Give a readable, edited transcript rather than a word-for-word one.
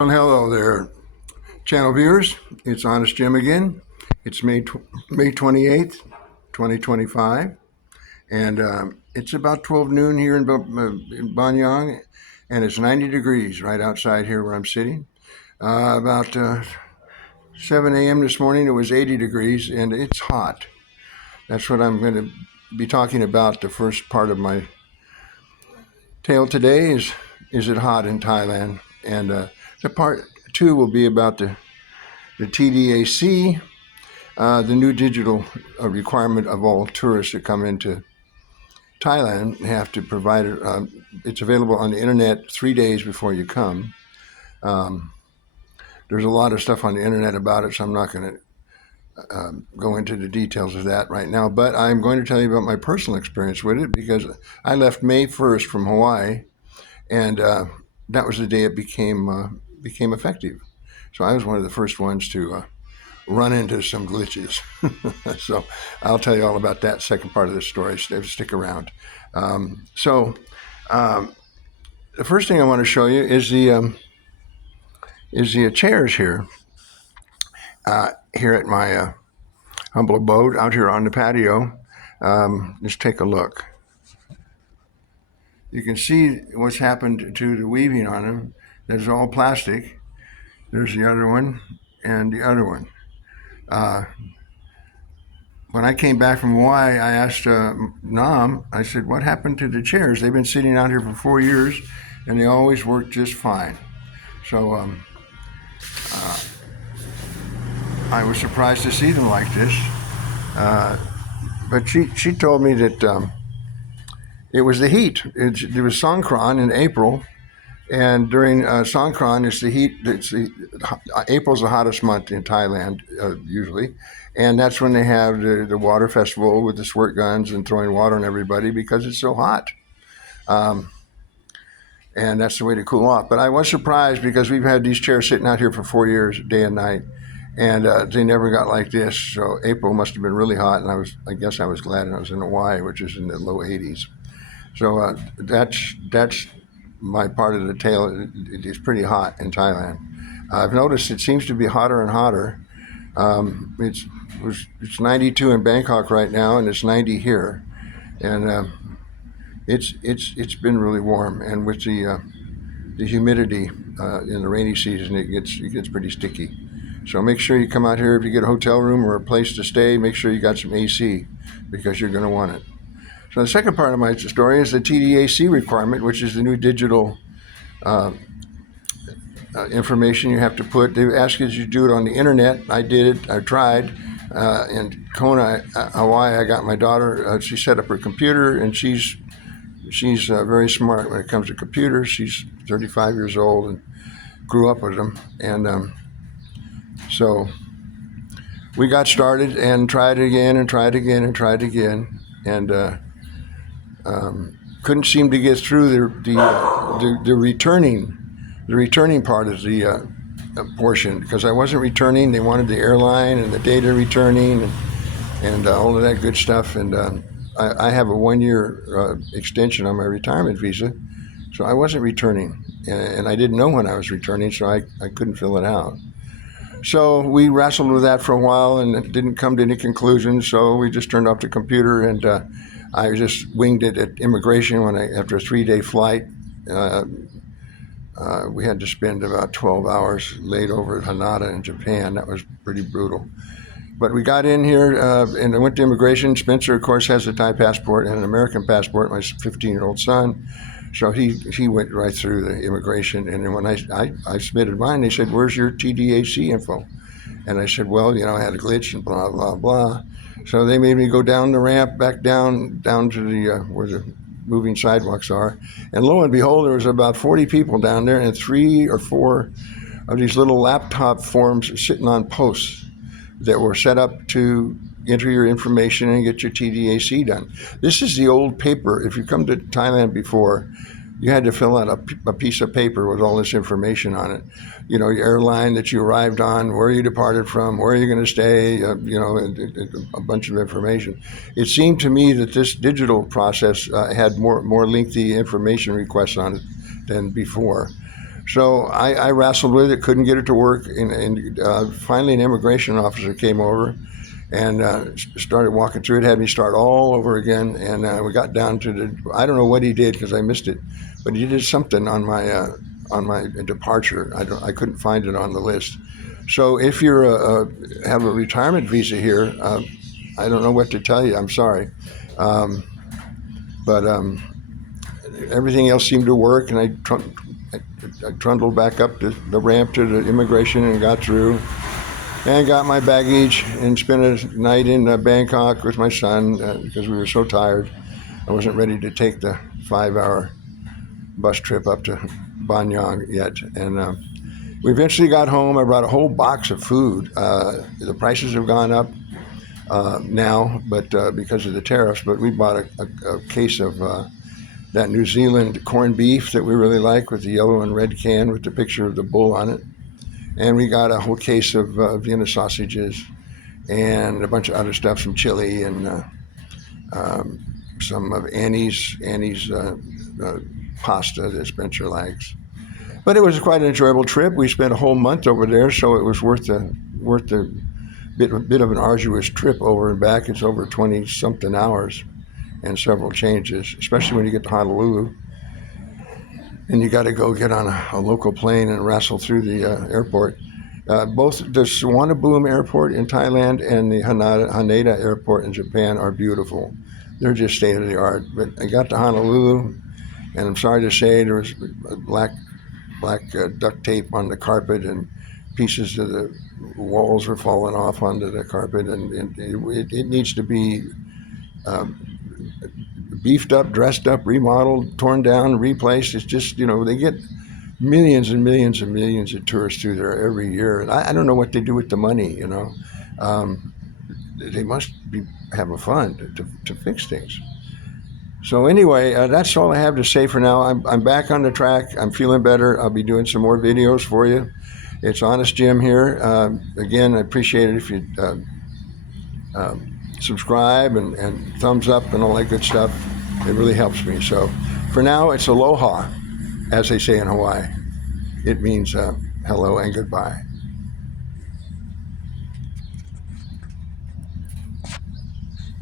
Well, hello there, channel viewers. It's Honest Jim again. It's May 28th, 2025, and it's about 12 noon here in Banyang, and it's 90 degrees right outside here where I'm sitting. About 7 a.m. this morning, it was 80 degrees, and it's hot. That's what I'm going to be talking about. The first part of my tale today is it hot in Thailand? And the part two will be about the TDAC, the new digital requirement of all tourists that come into Thailand have to provide it. It's available on the internet 3 days before you come. There's a lot of stuff on the internet about it, so I'm not going to go into the details of that right now. But I'm going to tell you about my personal experience with it because I left May 1st from Hawaii, and that was the day it became effective. So I was one of the first ones to run into some glitches. So I'll tell you all about that second part of the story. Stick around. The first thing I want to show you is the chairs here. Here at my humble abode out here on the patio. Just take a look. You can see what's happened to the weaving on them. There's all plastic. There's the other one and the other one. When I came back from Hawaii, I asked Nam, I said, what happened to the chairs? They've been sitting out here for 4 years and they always work just fine. So I was surprised to see them like this. But she told me that it was the heat. It was Songkran in April. And during Songkran, it's the heat. April's the hottest month in Thailand, usually. And that's when they have the water festival with the squirt guns and throwing water on everybody because it's so hot. And that's the way to cool off. But I was surprised because we've had these chairs sitting out here for 4 years, day and night. And they never got like this. So April must have been really hot. And I guess I was glad I was in Hawaii, which is in the low 80s. So that's my part of the tale. It is pretty hot in Thailand. I've noticed it seems to be hotter and hotter. It's 92 in Bangkok right now, and it's 90 here, and it's been really warm. And with the humidity in the rainy season, it gets pretty sticky. So make sure you come out here if you get a hotel room or a place to stay. Make sure you got some AC because you're going to want it. So the second part of my story is the TDAC requirement, which is the new digital information you have to put. They ask you to do it on the internet. I did it. I tried. In Kona, Hawaii, I got my daughter. She set up her computer, and she's very smart when it comes to computers. She's 35 years old and grew up with them. And so we got started and tried again and tried again and tried again. And couldn't seem to get through the returning part of the portion because I wasn't returning. They wanted the airline and the data returning and all of that good stuff. And I have a 1-year extension on my retirement visa, so I wasn't returning, and I didn't know when I was returning, so I couldn't fill it out. So we wrestled with that for a while, and it didn't come to any conclusion. So we just turned off the computer and. I just winged it at immigration after a 3-day flight. We had to spend about 12 hours laid over at Hanada in Japan. That was pretty brutal. But we got in here and I went to immigration. Spencer, of course, has a Thai passport and an American passport, my 15-year-old son. So he went right through the immigration. And then when I submitted mine, they said, where's your TDAC info? And I said, well, I had a glitch and blah, blah, blah. So they made me go down the ramp, back down to the where the moving sidewalks are. And lo and behold, there was about 40 people down there and 3 or 4 of these little laptop forms sitting on posts that were set up to enter your information and get your TDAC done. This is the old paper. If you come to Thailand before, you had to fill out a piece of paper with all this information on it. Your airline that you arrived on, where you departed from, where you're going to stay, a bunch of information. It seemed to me that this digital process had more lengthy information requests on it than before. So I wrestled with it, couldn't get it to work, and finally an immigration officer came over and started walking through it, had me start all over again, and we got down to I don't know what he did because I missed it, but he did something on my departure. I couldn't find it on the list. So if you're have a retirement visa here, I don't know what to tell you. I'm sorry, but everything else seemed to work, and I trundled back up the ramp to the immigration and got through and got my baggage and spent a night in Bangkok with my son because we were so tired. I wasn't ready to take the 5-hour bus trip up to Banyang yet. And we eventually got home. I brought a whole box of food. The prices have gone up now, but because of the tariffs, but we bought a case of that New Zealand corned beef that we really like with the yellow and red can with the picture of the bull on it. And we got a whole case of Vienna sausages and a bunch of other stuff, some chili and some of Annie's pasta that Spencer likes. But it was quite an enjoyable trip. We spent a whole month over there, so it was worth the bit of an arduous trip over and back. It's over 20-something hours and several changes, especially when you get to Honolulu. And you got to go get on a local plane and wrestle through the airport. Both the Suvarnabhumi Airport in Thailand and the Haneda Airport in Japan are beautiful. They're just state of the art. But I got to Honolulu, and I'm sorry to say there was black duct tape on the carpet, and pieces of the walls were falling off onto the carpet, and it needs to be beefed up, dressed up, remodeled, torn down, replaced. It's just, they get millions and millions and millions of tourists through there every year. And I don't know what they do with the money, They must be having fun to fix things. So anyway, that's all I have to say for now. I'm back on the track. I'm feeling better. I'll be doing some more videos for you. It's Honest Jim here. Again, I appreciate it if you subscribe and thumbs up and all that good stuff. It really helps me. So for now, it's aloha, as they say in Hawaii. It means hello and goodbye.